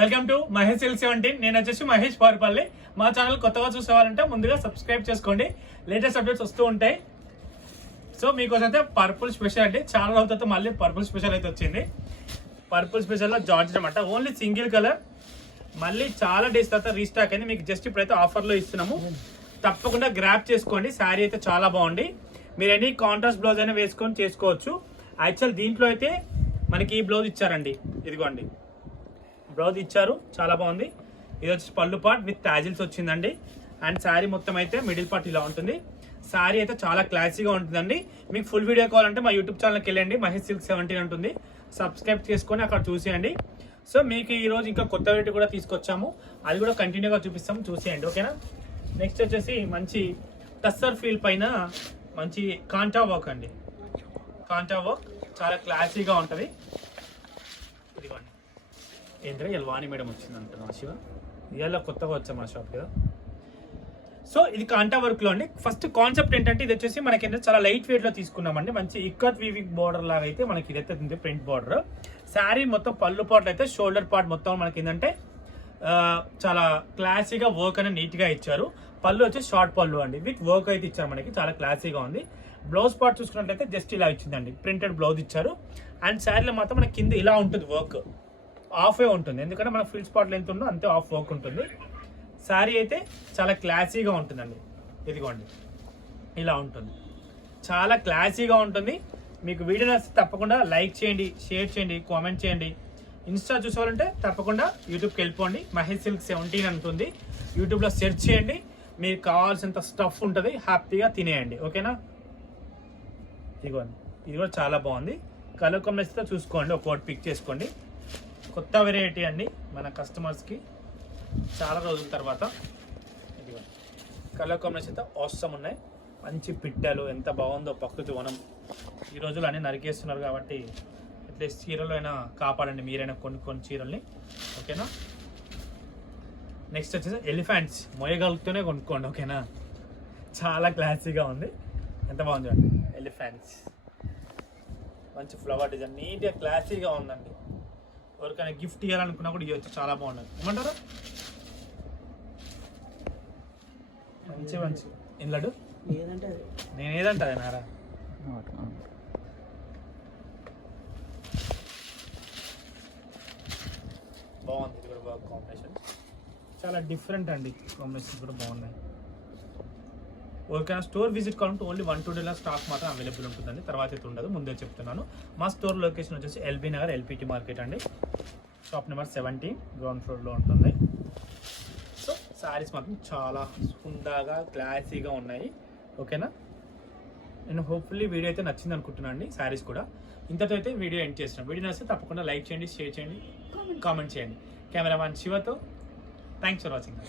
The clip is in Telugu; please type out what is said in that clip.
Welcome to Mahesh silk 17. నేను వచ్చేసి మహేష్ పారుపల్లి. మా ఛానల్ కొత్తగా చూసేవాలంటే ముందుగా సబ్స్క్రైబ్ చేసుకోండి, లేటెస్ట్ అప్డేట్స్ వస్తూ ఉంటాయి. సో మీకోసం అయితే పర్పుల్ స్పెషల్ అంటే చాలా రోజులతో మళ్ళీ పర్పుల్ స్పెషల్ అయితే వచ్చింది. పర్పుల్ స్పెషల్లో జార్జెట్ అనమాట, ఓన్లీ సింగిల్ కలర్. మళ్ళీ చాలా డేస్ తర్వాత రీస్టాక్ అయింది. మీకు జస్ట్ ఇప్పుడైతే ఆఫర్లో ఇస్తున్నాము, తప్పకుండా గ్రాప్ చేసుకోండి. శారీ అయితే చాలా బాగుంది. మీరు ఎనీ కాంట్రాస్ట్ బ్లౌజ్ అయినా వేసుకొని చేసుకోవచ్చు. యాక్చువల్ దీంట్లో అయితే మనకి ఈ బ్లౌజ్ ఇచ్చారండి, ఇదిగోండి బ్లౌజ్ ఇచ్చారు, చాలా బాగుంది. ఇది వచ్చి పళ్ళు పార్ట్ విత్ టాజిల్స్ వచ్చిందండి. అండ్ శారీ మొత్తం అయితే మిడిల్ పార్ట్ ఇలా ఉంటుంది. శారీ అయితే చాలా క్లాసీగా ఉంటుందండి. మీకు ఫుల్ వీడియో కావాలంటే మా యూట్యూబ్ ఛానల్కి వెళ్ళండి, మహేష్ సిల్క్ 17 ఉంటుంది, సబ్స్క్రైబ్ చేసుకొని అక్కడ చూసేయండి. సో మీకు ఈరోజు ఇంకా కొత్త వెరైటీ కూడా తీసుకొచ్చాము, అది కూడా కంటిన్యూగా చూపిస్తాము, చూసేయండి. ఓకేనా. నెక్స్ట్ వచ్చేసి మంచి టస్సర్ ఫీల్ పైన మంచి కాంటా వర్క్ అండి. కాంటా వర్క్ చాలా క్లాసీగా ఉంటుంది. ఇదిగోండి, ఏంటంటే ఎల్వాణి మేడం వచ్చిందంట నా శివ, ఇవాళ కొత్తగా వచ్చాం మా షాప్ కదా. సో ఇది కాంటా వర్క్లో అండి. ఫస్ట్ కాన్సెప్ట్ ఏంటంటే ఇది వచ్చేసి మనకి ఏంటంటే చాలా లైట్ వెయిట్లో తీసుకున్నామండి. మంచి ఇక్కత్ వీవింగ్ బార్డర్ లాగా అయితే మనకి ఇదైతే ఉంది, ప్రింట్ బార్డర్. శారీ మొత్తం పళ్ళు పార్ట్లు అయితే షోల్డర్ పార్ట్ మొత్తం మనకి ఏంటంటే చాలా క్లాసీగా వర్క్ అనేది నీట్గా ఇచ్చారు. పళ్ళు వచ్చి షార్ట్ పళ్ళు అండి, విత్ వర్క్ అయితే ఇచ్చారు మనకి, చాలా క్లాసీగా ఉంది. బ్లౌజ్ పార్ట్ చూసుకున్నట్లయితే జస్ట్ ఇలా ఇచ్చిందండి, ప్రింటెడ్ బ్లౌజ్ ఇచ్చారు. అండ్ శారీలో మాత్రం మనకి కింద ఇలా ఉంటుంది, వర్క్ ఆఫే ఉంటుంది, ఎందుకంటే మన ఫిల్ స్పాట్ లెంత్ ఉందో అంతే ఆఫ్ వర్క్ ఉంటుంది. శారీ అయితే చాలా క్లాసీగా ఉంటుందండి. ఇదిగోండి ఇలా ఉంటుంది, చాలా క్లాసీగా ఉంటుంది. మీకు వీడియో నచ్చితే తప్పకుండా లైక్ చేయండి, షేర్ చేయండి, కామెంట్ చేయండి. ఇన్స్టా చూసుకోవాలంటే తప్పకుండా యూట్యూబ్కి వెళ్ళిపోండి, మహేష్ సిల్క్ 17 ఉంటుంది. యూట్యూబ్లో సెర్చ్ చేయండి, మీకు కావాల్సినంత స్టఫ్ ఉంటుంది, హ్యాపీగా తినేయండి. ఓకేనా. ఇదిగోండి, ఇది కూడా చాలా బాగుంది. కలర్ కాంబినేషన్తో చూసుకోండి, ఒక కోట్ పిక్ చేసుకోండి. కొత్త వెరైటీ అండి మన కస్టమర్స్కి చాలా రోజుల తర్వాత. ఇదిగోండి కలర్ కాంబినేషన్తో అవసరం ఉన్నాయి. మంచి పిట్టలు ఎంత బాగుందో ప్రకృతి వనం. ఈ రోజులు అన్నీ నరికేస్తున్నారు కాబట్టి అట్లీస్ట్ చీరలు అయినా కాపాడండి, మీరైనా కొన్ని చీరల్ని. ఓకేనా. నెక్స్ట్ వచ్చేసి ఎలిఫెంట్స్, మొయ్యగలుగుతూనే కొనుక్కోండి. ఓకేనా, చాలా క్లాసీగా ఉంది, ఎంత బాగుంది అండి. ఎలిఫెంట్స్ మంచి ఫ్లవర్ డిజైన్, నీట్గా క్లాసీగా ఉందండి. ఎవరికైనా గిఫ్ట్ ఇవ్వాలనుకున్నా కూడా ఇవ్వచ్చు, చాలా బాగుంటుంది. ఏమంటారు, మంచి మంచి ఇల్లడు నేను ఏదంటే నారా. బాగుంది, ఇది కూడా వర్క్ కాంబినేషన్ చాలా డిఫరెంట్ అండి, కాంబినేషన్ కూడా బాగున్నాయి. ఓకేనా. స్టోర్ విజిట్ కావాలంటే ఓన్లీ 1-2 డేల స్టాక్ మాత్రం అవైలబుల్ ఉంటుందండి, తర్వాత అయితే ఉండదు, ముందే చెప్తున్నాను. మా స్టోర్ లొకేషన్ వచ్చేసి ఎల్బీ నగర్ ఎల్పిటి మార్కెట్ అండి, షాప్ నెంబర్ 17 గ్రౌండ్ ఫ్లోర్లో ఉంటుంది. సో శారీస్ మాత్రం చాలా హుందాగా క్లాసీగా ఉన్నాయి. ఓకేనా. నేను హోప్ఫుల్లీ వీడియో అయితే నచ్చింది అనుకుంటున్నాను అండి. శారీస్ కూడా ఇంతతో అయితే వీడియో ఎండ్ చేస్తున్నాను. వీడియో నచ్చితే తప్పకుండా లైక్ చేయండి, షేర్ చేయండి, కామెంట్ చేయండి. కెమెరామ్యాన్ శివతో థ్యాంక్స్ ఫర్ వాచింగ్.